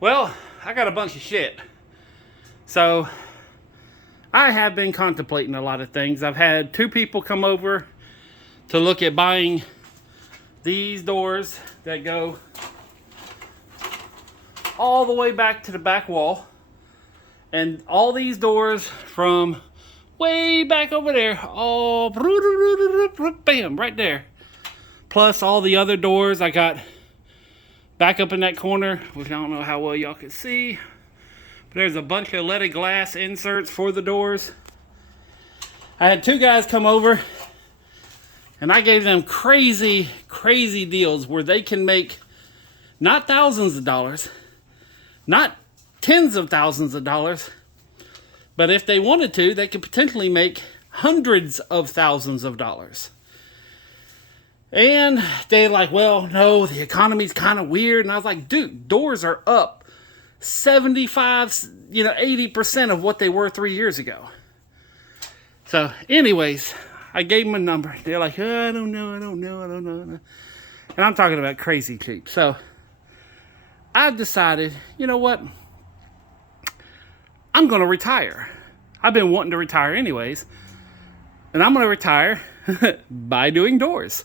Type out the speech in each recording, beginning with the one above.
Well, I got a bunch of shit. So, I have been contemplating a lot of things. I've had 2 people come over to look at buying these doors that go all the way back to the back wall. And all these doors from way back over there, all bam, right there. Plus all the other doors I got back up in that corner, which I don't know how well y'all can see. But there's a bunch of leaded glass inserts for the doors. I had 2 guys come over and I gave them crazy deals where they can make not thousands of dollars, not tens of thousands of dollars, but if they wanted to, they could potentially make hundreds of thousands of dollars. And they're like, well, no, the economy's kind of weird. And I was like, dude, doors are up 75, 80% of what they were 3 years ago. So anyways, I gave them a number. They're like, oh, I don't know. And I'm talking about crazy cheap. So I've decided, you know what? I'm going to retire. I've been wanting to retire anyways. And I'm going to retire by doing doors.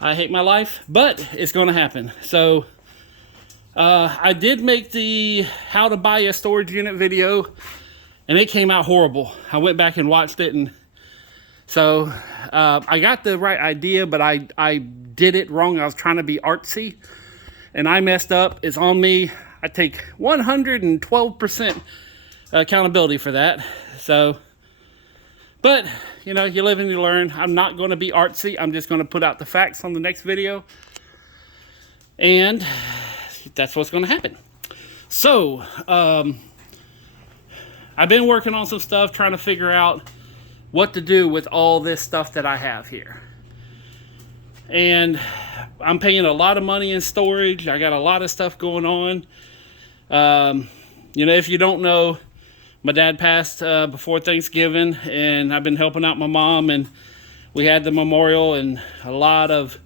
I hate my life, but it's going to happen. So I did make the how to buy a storage unit video, and it came out horrible. I went back and watched it, and so I got the right idea, but I did it wrong. I was trying to be artsy, and I messed up. It's on me. I take 112% accountability for that. So, but you live and you learn. I'm not going to be artsy. I'm just going to put out the facts on the next video, and that's what's going to happen. So I've been working on some stuff, trying to figure out what to do with all this stuff that I have here. And I'm paying a lot of money in storage. I got a lot of stuff going on. If you don't know, my dad passed before Thanksgiving, and I've been helping out my mom, and we had the memorial and a lot of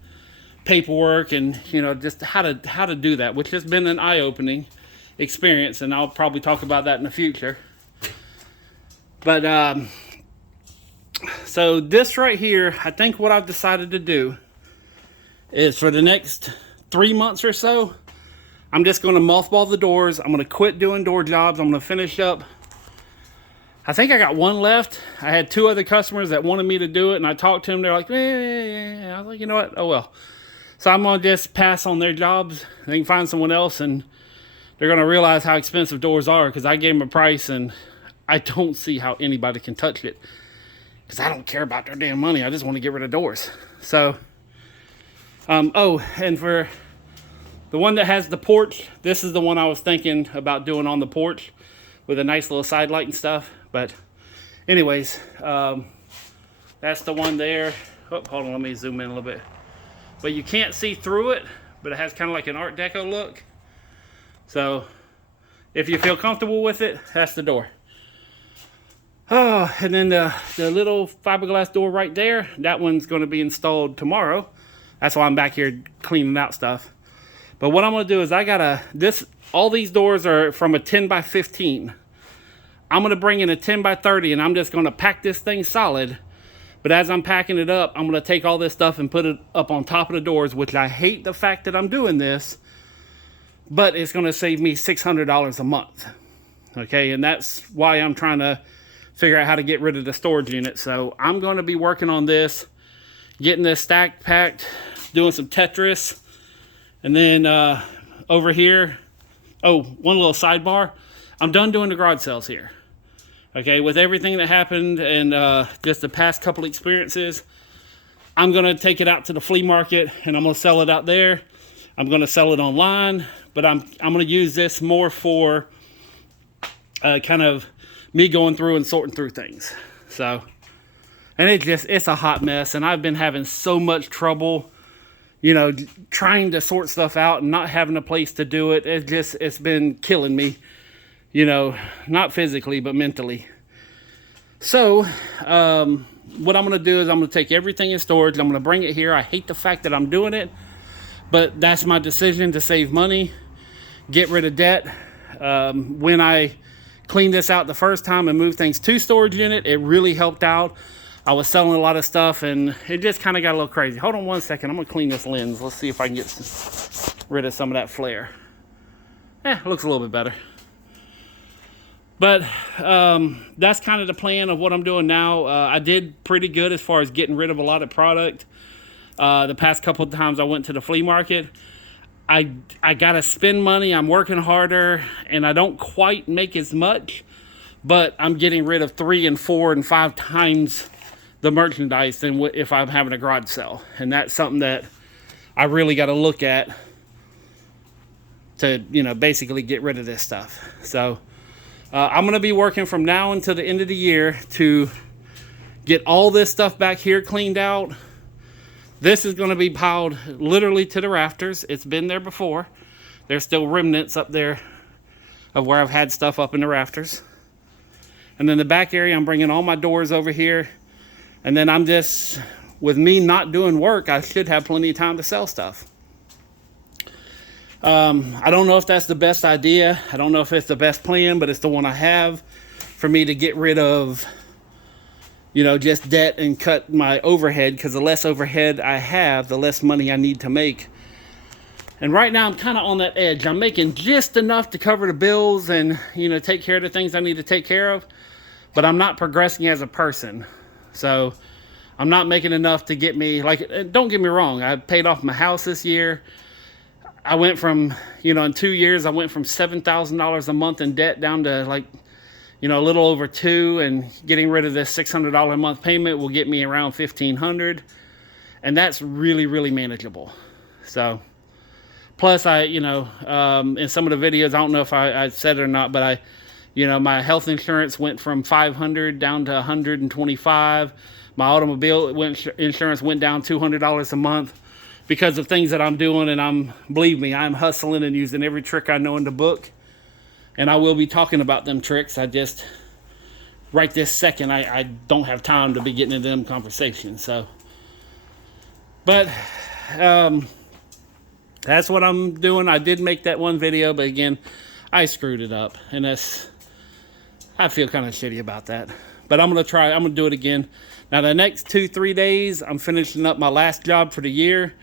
paperwork and just how to do that, which has been an eye-opening experience, and I'll probably talk about that in the future. But so this right here, I think what I've decided to do is for the next 3 months or so, I'm just going to mothball the doors. I'm going to quit doing door jobs. I'm going to finish up. I think I got 1 left. I had 2 other customers that wanted me to do it, and I talked to them. They're like, yeah. I was like, you know what? Oh, well. So I'm going to just pass on their jobs. They can find someone else, and they're going to realize how expensive doors are, because I gave them a price, and I don't see how anybody can touch it, because I don't care about their damn money. I just want to get rid of doors. So, and for the one that has the porch, this is the one I was thinking about doing on the porch with a nice little side light and stuff. But anyways, that's the one there. Oh, hold on, let me zoom in a little bit. But you can't see through it, but it has kind of like an Art Deco look. So if you feel comfortable with it, that's the door. Oh, and then the little fiberglass door right there, that one's going to be installed tomorrow. That's why I'm back here cleaning out stuff. But what I'm going to do is all these doors are from a 10 by 15. I'm going to bring in a 10 by 30, and I'm just going to pack this thing solid. But as I'm packing it up, I'm going to take all this stuff and put it up on top of the doors, which I hate the fact that I'm doing this, but it's going to save me $600 a month. Okay, and that's why I'm trying to figure out how to get rid of the storage unit. So I'm going to be working on this, getting this stacked, packed, doing some Tetris. And then over here, one little sidebar. I'm done doing the garage sales here. Okay, with everything that happened and just the past couple experiences, I'm going to take it out to the flea market, and I'm going to sell it out there. I'm going to sell it online, but I'm going to use this more for kind of me going through and sorting through things. So, and it's a hot mess, and I've been having so much trouble, trying to sort stuff out and not having a place to do it. It's been killing me, not physically, but mentally. So, what I'm going to do is I'm going to take everything in storage. I'm going to bring it here. I hate the fact that I'm doing it, but that's my decision to save money, get rid of debt. When I cleaned this out the first time and moved things to storage unit, it really helped out. I was selling a lot of stuff and it just kind of got a little crazy. Hold on one second. I'm going to clean this lens. Let's see if I can get rid of some of that flare. Looks a little bit better. But that's kind of the plan of what I'm doing now. I did pretty good as far as getting rid of a lot of product. The past couple of times I went to the flea market, I got to spend money. I'm working harder and I don't quite make as much, but I'm getting rid of 3 and 4 and 5 times the merchandise than if I'm having a garage sale. And that's something that I really got to look at to, you know, basically get rid of this stuff. So I'm going to be working from now until the end of the year to get all this stuff back here cleaned out. This is going to be piled literally to the rafters. It's been there before. There's still remnants up there of where I've had stuff up in the rafters. And then the back area, I'm bringing all my doors over here. And then I'm just, with me not doing work, I should have plenty of time to sell stuff. I don't know if that's the best idea. I don't know if it's the best plan, but it's the one I have for me to get rid of, you know, just debt and cut my overhead, because the less overhead I have, the less money I need to make. And right now I'm kind of on that edge. I'm making just enough to cover the bills and, you know, take care of the things I need to take care of, but I'm not progressing as a person. So I'm not making enough to get me, like, don't get me wrong, I paid off my house this year. I went from, you know, in 2 years, I went from $7,000 a month in debt down to, like, you know, a little over 2, and getting rid of this $600 a month payment will get me around $1,500. And that's really, really manageable. So, plus I, you know, in some of the videos, I don't know if I said it or not, but you know, my health insurance went from $500 down to $125. My automobile insurance went down $200 a month because of things that I'm doing. And believe me, I'm hustling and using every trick I know in the book. And I will be talking about them tricks. I just, right this second, I don't have time to be getting into them conversations. So, but that's what I'm doing. I did make that one video, but again, I screwed it up. And I feel kind of shitty about that. But I'm going to do it again. Now, the next 2-3 days, I'm finishing up my last job for the year.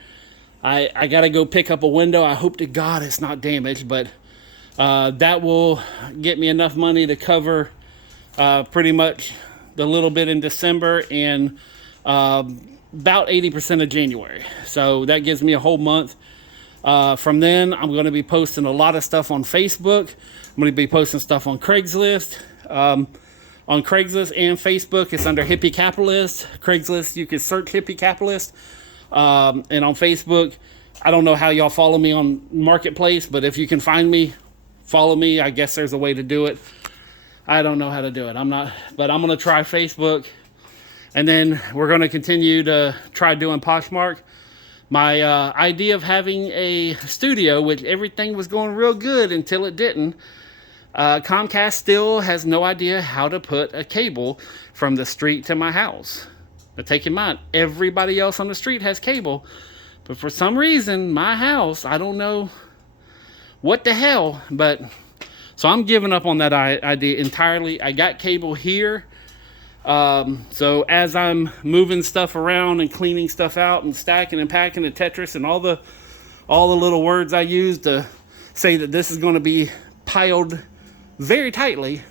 I got to go pick up a window. I hope to God it's not damaged, but that will get me enough money to cover pretty much the little bit in December and about 80% of January. So that gives me a whole month. From then, I'm going to be posting a lot of stuff on Facebook. I'm going to be posting stuff on Craigslist. On Craigslist and Facebook, it's under Hippie Capitalist. Craigslist, you can search Hippie Capitalist. And on Facebook, I don't know how y'all follow me on Marketplace, but if you can find me, follow me. I guess there's a way to do it. I don't know how to do it. But I'm going to try Facebook. And then we're going to continue to try doing Poshmark. My idea of having a studio, which everything was going real good until it didn't. Comcast still has no idea how to put a cable from the street to my house. Now, take in mind, everybody else on the street has cable. But for some reason, my house, I don't know what the hell. But so I'm giving up on that idea entirely. I got cable here. So as I'm moving stuff around and cleaning stuff out and stacking and packing and Tetris and all the little words I use to say that this is going to be piled very tightly,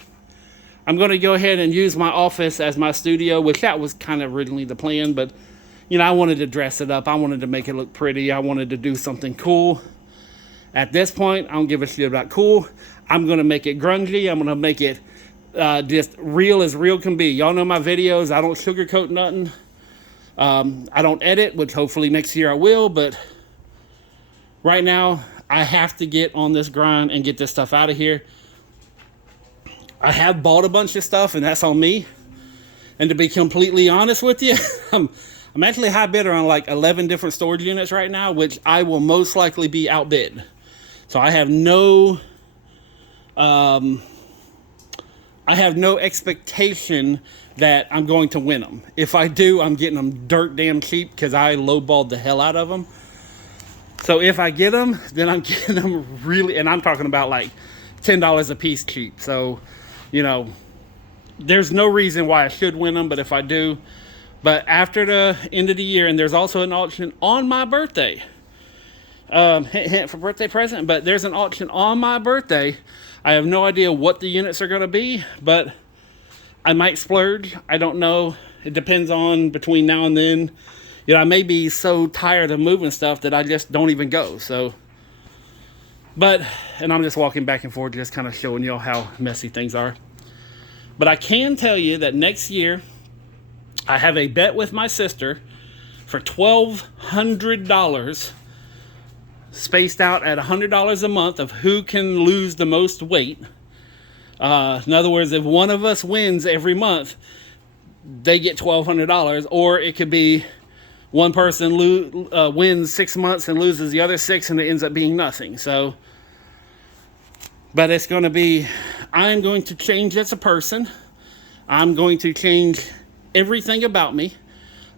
I'm going to go ahead and use my office as my studio, which that was kind of originally the plan, but you know, I wanted to dress it up. I wanted to make it look pretty. I wanted to do something cool. At this point, I don't give a shit about cool. I'm going to make it grungy. I'm going to make it just real as real can be. Y'all know my videos. I don't sugarcoat nothing. I don't edit, which hopefully next year I will, but right now I have to get on this grind and get this stuff out of here. I have bought a bunch of stuff, and that's on me. And to be completely honest with you, I'm actually high bidder on like 11 different storage units right now, which I will most likely be outbid. So I have no expectation that I'm going to win them. If I do, I'm getting them dirt damn cheap because I lowballed the hell out of them. So if I get them, then I'm getting them really, and I'm talking about like $10 a piece cheap. So, you know, there's no reason why I should win them, but if I do. But after the end of the year, and there's also an auction on my birthday. Hint, hint for birthday present, but there's an auction on my birthday. I have no idea what the units are going to be, but I might splurge. I don't know. It depends on between now and then. You know, I may be so tired of moving stuff that I just don't even go. So, and I'm just walking back and forth, just kind of showing y'all how messy things are. But I can tell you that next year, I have a bet with my sister for $1,200, spaced out at $100 a month, of who can lose the most weight. In other words, if one of us wins every month, they get $1,200, or it could be one person wins 6 months and loses the other 6, and it ends up being nothing. So, but it's going to be, I'm going to change as a person. I'm going to change everything about me.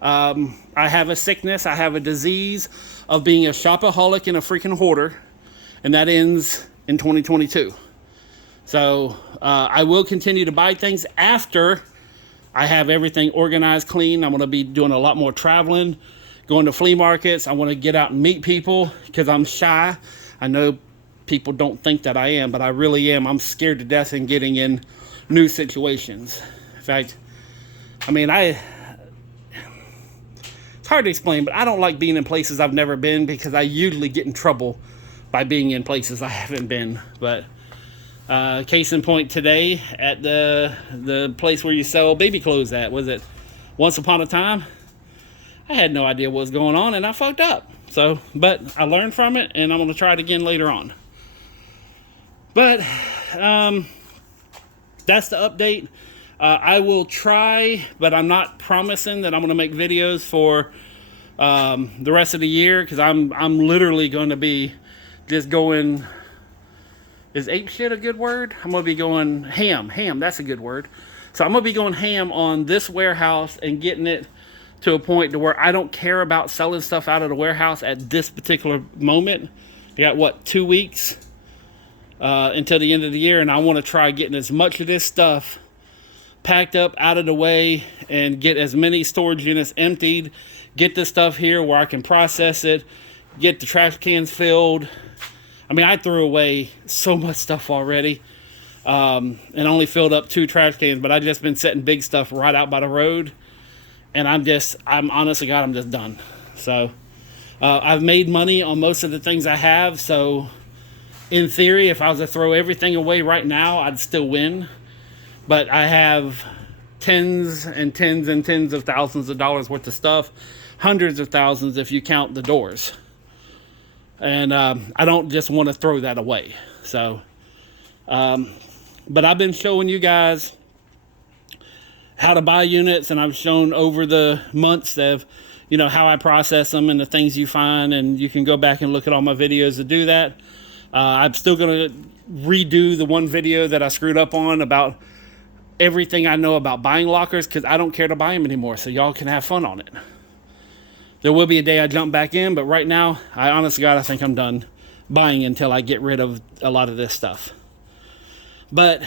I have a sickness, I have a disease of being a shopaholic and a freaking hoarder, and that ends in 2022. So I will continue to buy things after I have everything organized, clean. I'm going to be doing a lot more traveling, going to flea markets. I want to get out and meet people because I'm shy. I know people don't think that I am, but I really am. I'm scared to death in getting in new situations. In fact, I mean, it's hard to explain, but I don't like being in places I've never been because I usually get in trouble by being in places I haven't been. But case in point, today at the place where you sell baby clothes at, was it Once Upon a Time? I had no idea what was going on, and I fucked up. So, but I learned from it, and I'm going to try it again later on. But that's the update. I will try, but I'm not promising that I'm going to make videos for the rest of the year, because I'm literally going to be just going, is ape shit a good word? I'm going to be going ham, that's a good word. So I'm going to be going ham on this warehouse and getting it to a point to where I don't care about selling stuff out of the warehouse at this particular moment. I got, what, 2 weeks until the end of the year, and I want to try getting as much of this stuff packed up, out of the way, and get as many storage units emptied, get this stuff here where I can process it, get the trash cans filled. I mean, I threw away so much stuff already, and only filled up 2 trash cans, but I've just been setting big stuff right out by the road, and I'm honest to God, I'm just done. So I've made money on most of the things I have, so in theory, if I was to throw everything away right now, I'd still win. But I have tens and tens and tens of thousands of dollars worth of stuff, hundreds of thousands if you count the doors. And I don't just want to throw that away. So, but I've been showing you guys how to buy units, and I've shown over the months of, you know, how I process them and the things you find, and you can go back and look at all my videos to do that. I'm still going to redo the one video that I screwed up on about everything I know about buying lockers, because I don't care to buy them anymore, so y'all can have fun on it. There will be a day I jump back in, but right now, I honestly, God, I think I'm done buying until I get rid of a lot of this stuff. But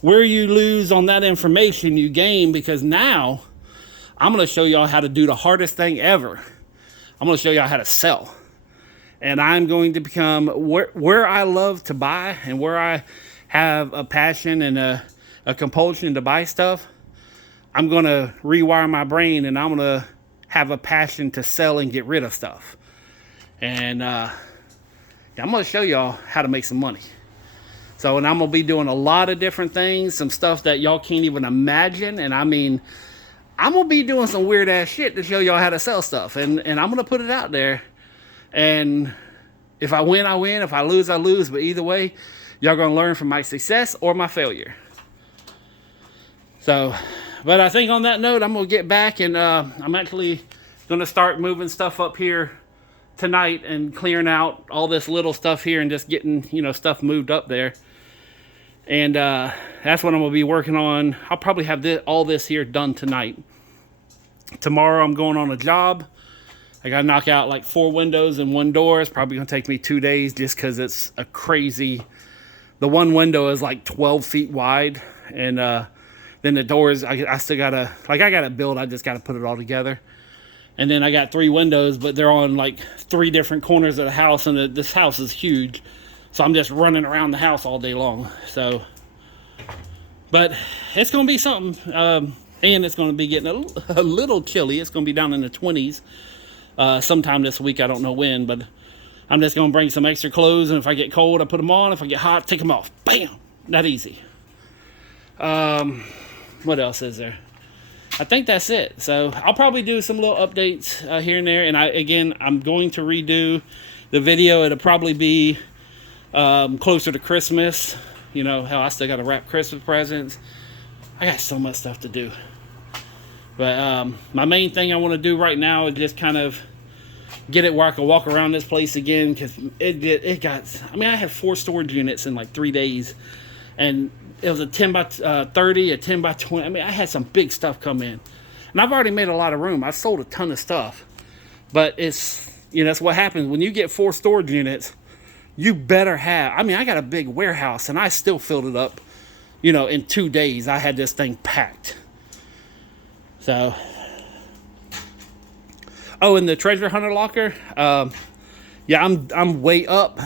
where you lose on that information, you gain, because now I'm going to show y'all how to do the hardest thing ever. I'm going to show y'all how to sell. And I'm going to become where I love to buy, and where I have a passion and a compulsion to buy stuff. I'm going to rewire my brain, and I'm going to have a passion to sell and get rid of stuff. And I'm going to show y'all how to make some money. So, and I'm going to be doing a lot of different things, some stuff that y'all can't even imagine. And I mean, I'm going to be doing some weird ass shit to show y'all how to sell stuff. And I'm going to put it out there. And if I win, I win. If I lose, I lose. But either way, y'all going to learn from my success or my failure. So, but I think on that note, I'm going to get back, and I'm actually going to start moving stuff up here tonight and clearing out all this little stuff here and just getting, you know, stuff moved up there. And that's what I'm going to be working on. I'll probably have all this here done tonight. Tomorrow I'm going on a job. I got to knock out like 4 windows and 1 door. It's probably going to take me 2 days just because it's a crazy The one window is like 12 feet wide, and then the doors, I still gotta, like, I gotta build, I just gotta put it all together. And then I got 3 windows, but they're on like 3 different corners of the house, and this house is huge. So I'm just running around the house all day long. So, but it's gonna be something, and it's gonna be getting a little chilly. It's gonna be down in the 20s sometime this week. I don't know when, but I'm just gonna bring some extra clothes, and if I get cold, I put them on. If I get hot, take them off. Bam! That easy. What else is there? I think that's it. So I'll probably do some little updates here and there. And I'm going to redo the video. It'll probably be closer to Christmas. You know, hell, I still got to wrap Christmas presents. I got so much stuff to do. But my main thing I want to do right now is just kind of get it where I can walk around this place again. Because it got, I mean, I had 4 storage units in like 3 days. And it was a 10 by 30, a 10 by 20. I mean, I had some big stuff come in. And I've already made a lot of room. I sold a ton of stuff. But it's, you know, that's what happens. When you get 4 storage units, you better have, I mean, I got a big warehouse, and I still filled it up, you know, in 2 days. I had this thing packed. So, oh, and the treasure hunter locker, yeah, I'm way up,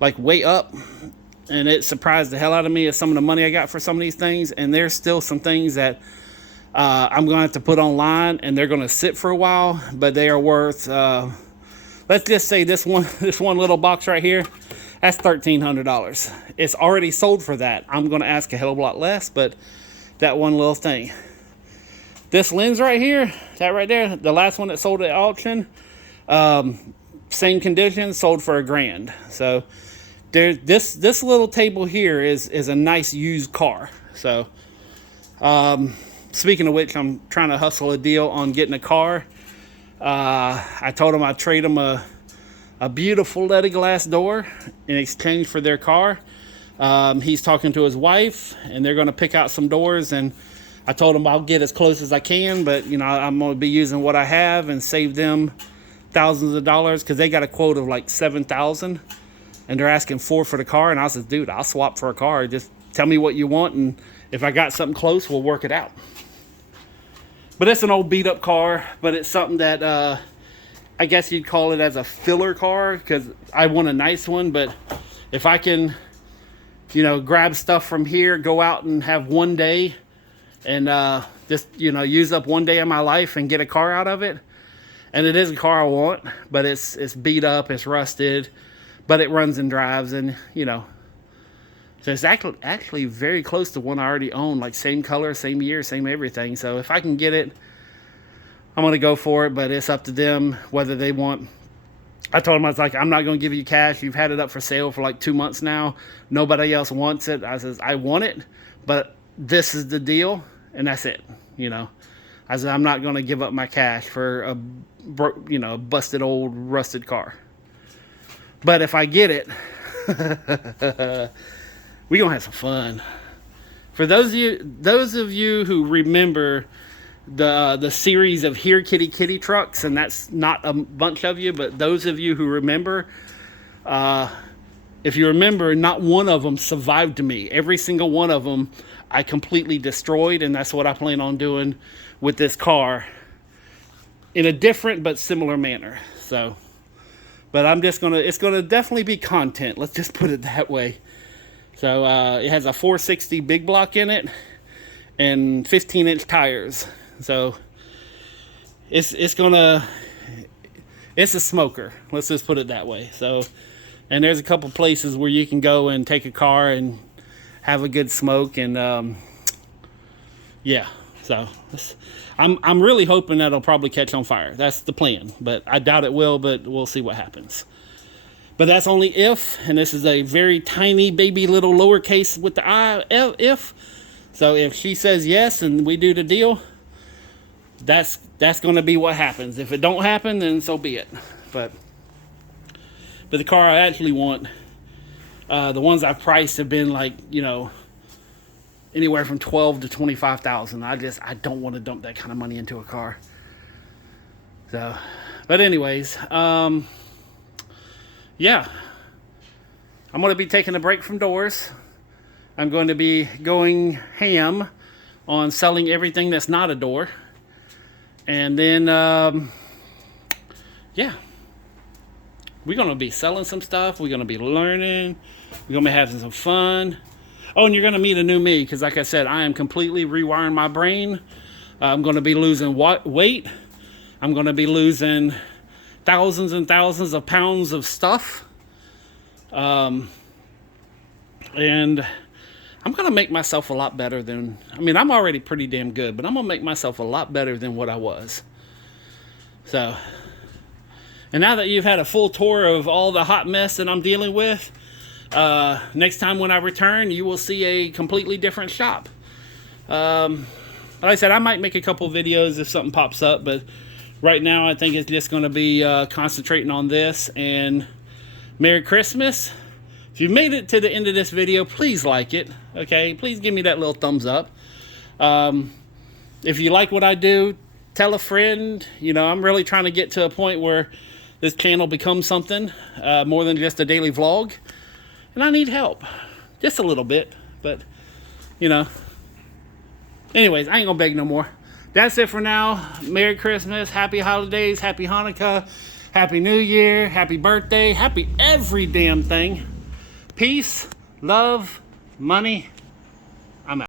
like way up. And it surprised the hell out of me at some of the money I got for some of these things. And there's still some things that I'm going to have to put online, and they're going to sit for a while. But they are worth, let's just say this one little box right here, that's $1,300. It's already sold for that. I'm going to ask a hell of a lot less, but that one little thing. This lens right here, that right there, the last one that sold at auction, same condition, sold for $1,000. So this little table here is a nice used car. So speaking of which, I'm trying to hustle a deal on getting a car. I told him I'd trade him a beautiful leaded glass door in exchange for their car. He's talking to his wife, and they're going to pick out some doors, and I told him I'll get as close as I can, but you know, I'm going to be using what I have and save them thousands of dollars, because they got a quote of like $7,000. And they're asking for the car. And I said, dude, I'll swap for a car. Just tell me what you want. And if I got something close, we'll work it out. But it's an old beat up car. But it's something that I guess you'd call it as a filler car. Because I want a nice one. But if I can, you know, grab stuff from here, go out and have one day. And just, you know, use up one day of my life and get a car out of it. And it is a car I want. But it's beat up. It's rusted. But it runs and drives, and you know, so it's actually very close to one I already own, like same color, same year, same everything. So if I can get it, I'm gonna go for it. But it's up to them whether they want. I told them, I was like, I'm not gonna give you cash. You've had it up for sale for like 2 months now. Nobody else wants it. I says, I want it, but this is the deal, and that's it. You know, I said, I'm not gonna give up my cash for a busted old rusted car. But if I get it, we're going to have some fun. For those of you who remember the series of Here Kitty Kitty trucks, and that's not a bunch of you, but those of you who remember, if you remember, not one of them survived me. Every single one of them I completely destroyed, and that's what I plan on doing with this car in a different but similar manner. So... But I'm just it's gonna definitely be content. Let's just put it that way. So it has a 460 big block in it and 15-inch tires. So it's a smoker. Let's just put it that way. So, and there's a couple places where you can go and take a car and have a good smoke, and yeah. So I'm really hoping that it'll probably catch on fire. That's the plan, but I doubt it will, but we'll see what happens. But that's only if, and this is a very tiny baby little lowercase with the I, if. So if she says yes and we do the deal, that's going to be what happens. If it don't happen, then so be it. But the car I actually want, the ones I've priced have been like, you know, anywhere from $12,000 to $25,000. I don't want to dump that kind of money into a car. So, but anyways, yeah. I'm going to be taking a break from doors. I'm going to be going ham on selling everything that's not a door. And then, yeah. We're going to be selling some stuff. We're going to be learning. We're going to be having some fun. Oh, and you're going to meet a new me because, like I said, I am completely rewiring my brain. I'm going to be losing weight. I'm going to be losing thousands and thousands of pounds of stuff. And I'm going to make myself a lot better than... I mean, I'm already pretty damn good, but I'm going to make myself a lot better than what I was. So... And now that you've had a full tour of all the hot mess that I'm dealing with, next time when I return, you will see a completely different shop. Like I said, I might make a couple videos if something pops up, but right now I think it's just going to be concentrating on this. And Merry Christmas. If you made it to the end of this video, please like it. Okay, please give me that little thumbs up. If you like what I do, tell a friend. You know, I'm really trying to get to a point where this channel becomes something more than just a daily vlog. And I need help. Just a little bit. But, you know. Anyways, I ain't gonna beg no more. That's it for now. Merry Christmas. Happy holidays. Happy Hanukkah. Happy New Year. Happy birthday. Happy every damn thing. Peace, love, money,